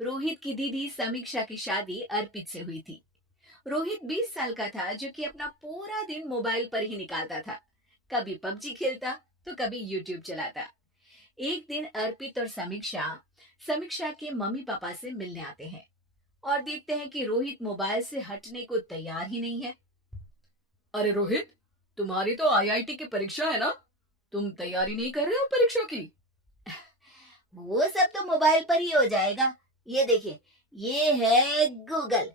रोहित की दीदी समीक्षा की शादी अर्पित से हुई थी। रोहित 20 साल का था जो कि अपना पूरा दिन मोबाइल पर ही निकालता था। कभी पबजी खेलता तो कभी यूट्यूब चलाता। एक दिन अर्पित और समीक्षा समीक्षा के मम्मी पापा से मिलने आते हैं और देखते हैं कि रोहित मोबाइल से हटने को तैयार ही नहीं है। अरे रोहित, तुम्हारी तो आईआईटी की परीक्षा है ना? तुम तैयारी नहीं कर रहे हो परीक्षा की? वो सब तो मोबाइल पर ही हो जाएगा। ये देखिए, ये है गूगल।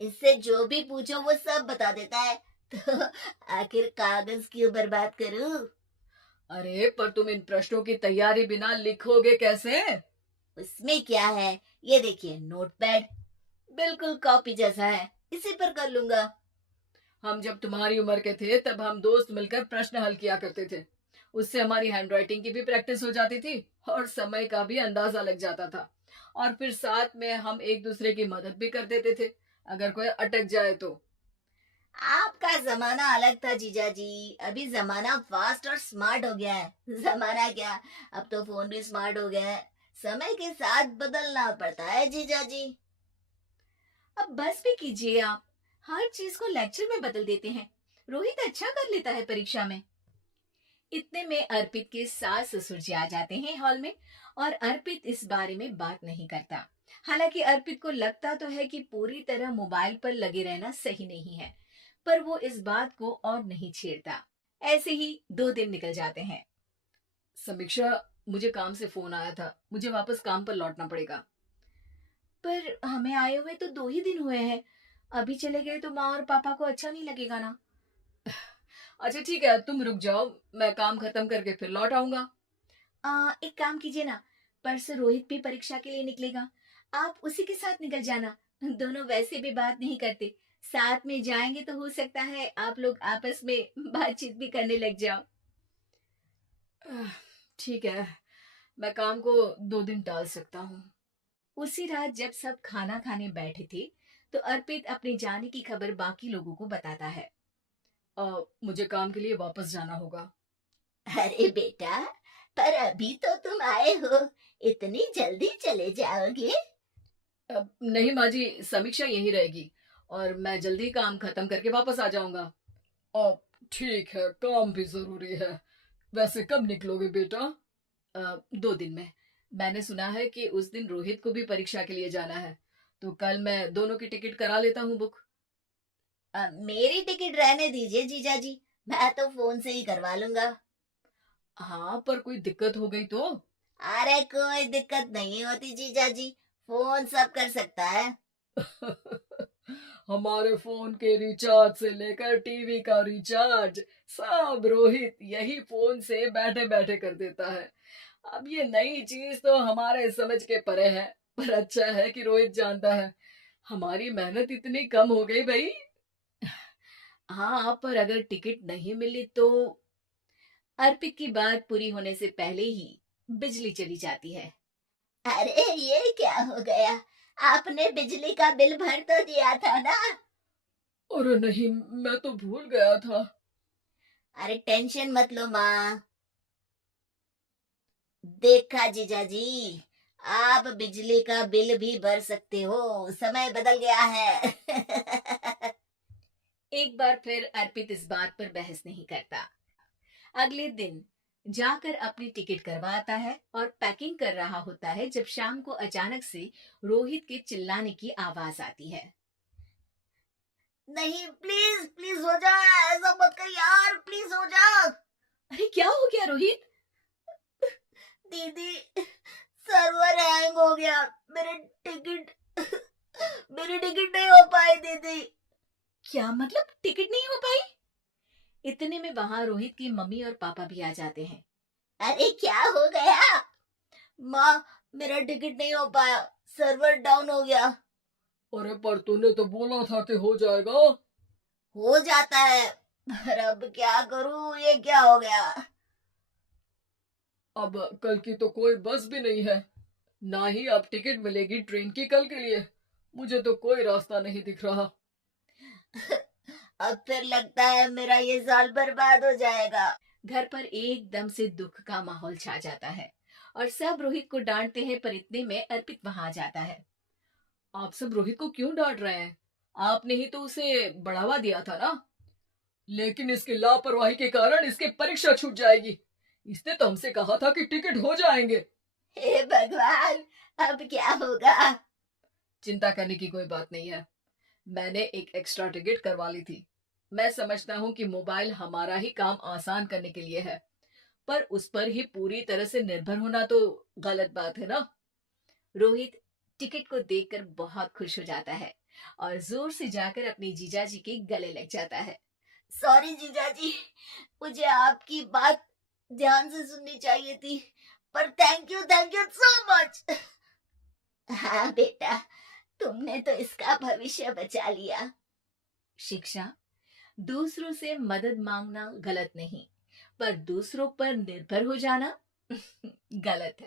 इससे जो भी पूछो वो सब बता देता है। तो आखिर कागज क्यों बर्बाद करूं? अरे पर तुम इन प्रश्नों की तैयारी बिना लिखोगे कैसे? उसमें क्या है? ये देखिए, नोटपैड बिल्कुल कॉपी जैसा है, इसी पर कर लूंगा। हम जब तुम्हारी उम्र के थे तब हम दोस्त मिलकर प्रश्न हल किया करते थे। उससे हमारी हैंडराइटिंग की भी प्रैक्टिस हो जाती थी और समय का भी अंदाजा लग जाता था। और फिर साथ में हम एक दूसरे की मदद भी कर देते थे अगर कोई अटक जाए तो। आपका जमाना अलग था जीजा जी। अभी जमाना फास्ट और स्मार्ट हो गया है। जमाना क्या, अब तो फोन भी स्मार्ट हो गया है। समय के साथ बदलना पड़ता है जीजा जी। अब बस भी कीजिए आप। हर चीज को लेक्चर में बदल देते हैं। रोहित अच्छा कर लेता है परीक्षा में। इतने में अर्पित के सास ससुर जी आ जाते हैं हॉल में। और अर्पित इस बारे में बात नहीं करता। हालांकि अर्पित को लगता तो है कि पूरी तरह मोबाइल पर लगे रहना सही नहीं है, पर वो इस बात को और नहीं छेड़ता। ऐसे ही 2 दिन निकल जाते हैं। समीक्षा, मुझे काम से फोन आया था, मुझे वापस काम पर लौटना पड़ेगा। पर हमें आए हुए तो 2 ही दिन हुए हैं। अभी चले गए तो माँ और पापा को अच्छा नहीं लगेगा ना। अच्छा ठीक है, तुम रुक जाओ, मैं काम खत्म करके फिर लौट आऊंगा। एक काम कीजिए ना, परसों रोहित भी परीक्षा के लिए निकलेगा। आप उसी के साथ निकल जाना। दोनों वैसे भी बात नहीं करते। साथ में जाएंगे तो हो सकता है आप लोग आपस में बातचीत भी करने लग जाओ। ठीक है, मैं काम को 2 दिन टाल सकता हूँ। उसी रात जब सब खाना खाने बैठे थे, तो अर्पित अपने जाने की खबर बाकी लोगों को बताता है। मुझे काम के लिए वापस जाना होगा। अरे बेटा, पर अभी तो तुम आए हो, इतनी जल्दी चले जाओगे? नहीं माँ जी, समीक्षा यहीं रहेगी और मैं जल्दी काम खत्म करके वापस आ जाऊंगा। अब ठीक है, काम भी जरूरी है। वैसे कब निकलोगे बेटा? 2 दिन में। मैंने सुना है कि उस दिन रोहित को भी परीक्षा के लिए जाना है, तो कल मैं दोनों की टिकट करा लेता हूँ बुक। मेरी टिकट रहने दीजिए जीजा जी, मैं तो फोन से ही करवा लूंगा। हाँ, पर कोई दिक्कत हो गई तो? अरे कोई दिक्कत नहीं होती जीजा जी, फोन सब कर सकता है। हमारे फोन के रिचार्ज से लेकर टीवी का रिचार्ज सब रोहित यही फोन से बैठे बैठे कर देता है। अब ये नई चीज तो हमारे समझ के परे है, पर अच्छा है कि रोहित जानता है। हमारी मेहनत इतनी कम हो गई भाई। हाँ, पर अगर टिकट नहीं मिली तो? अर्पित की बात पूरी होने से पहले ही बिजली चली जाती है। अरे ये क्या हो गया? आपने बिजली का बिल भर तो दिया था ना? अरे नहीं, मैं तो भूल गया था। अरे टेंशन मत लो माँ। देखा जीजा जी, आप बिजली का बिल भी भर सकते हो। समय बदल गया है। एक बार फिर अर्पित इस बात पर बहस नहीं करता। अगले दिन जाकर अपनी टिकट करवाता है और पैकिंग कर रहा होता है जब शाम को अचानक से रोहित के चिल्लाने की आवाज आती है। नहीं, प्लीज प्लीज हो जा, ऐसा मत कर यार, प्लीज हो जा। अरे क्या हो गया रोहित? दीदी, सर्वर हैंग हो गया। मेरे टिकट मेरी टिकट नहीं हो पाई दीदी। क्या मतलब टिकट नहीं हो पाई? इतने में वहां रोहित की मम्मी और पापा भी आ जाते हैं। अरे क्या हो गया? माँ, मेरा टिकट नहीं हो पाया, सर्वर डाउन हो गया। अरे पर तूने तो बोला था कि हो जाएगा। हो जाता है, पर अब क्या करूं, ये क्या हो गया? अब कल की तो कोई बस भी नहीं है, ना ही अब टिकट मिलेगी ट्रेन की कल के लिए। मुझे तो कोई रास्ता नहीं दिख रहा। अब फिर लगता है मेरा ये साल बर्बाद हो जाएगा। घर पर एकदम से दुख का माहौल छा जाता है और सब रोहित को डांटते हैं, पर इतने में अर्पित वहां आ जाता है। आप सब रोहित को क्यों डांट रहे हैं? आपने ही तो उसे बढ़ावा दिया था ना। लेकिन इसकी लापरवाही के कारण इसकी परीक्षा छूट जाएगी। इसने तो हमसे कहा था कि टिकट हो जाएंगे। हे भगवान, अब क्या होगा? चिंता करने की कोई बात नहीं है। मैंने एक एक्स्ट्रा टिकट करवा ली थी। मैं समझता हूँ कि मोबाइल हमारा ही काम आसान करने के लिए है, पर उस पर ही पूरी तरह से निर्भर होना तो गलत बात है ना। रोहित टिकट को देखकर बहुत खुश हो जाता है और जोर से जाकर अपनी जीजाजी के गले लग जाता है। सॉरी जीजाजी, मुझे आपकी बात ध्यान से सुननी चाहिए थी, पर थैंक यू सो मच। हाँ बेटा, तुमने तो इसका भविष्य बचा लिया। शिक्षा, दूसरों से मदद मांगना गलत नहीं, पर दूसरों पर निर्भर हो जाना गलत है।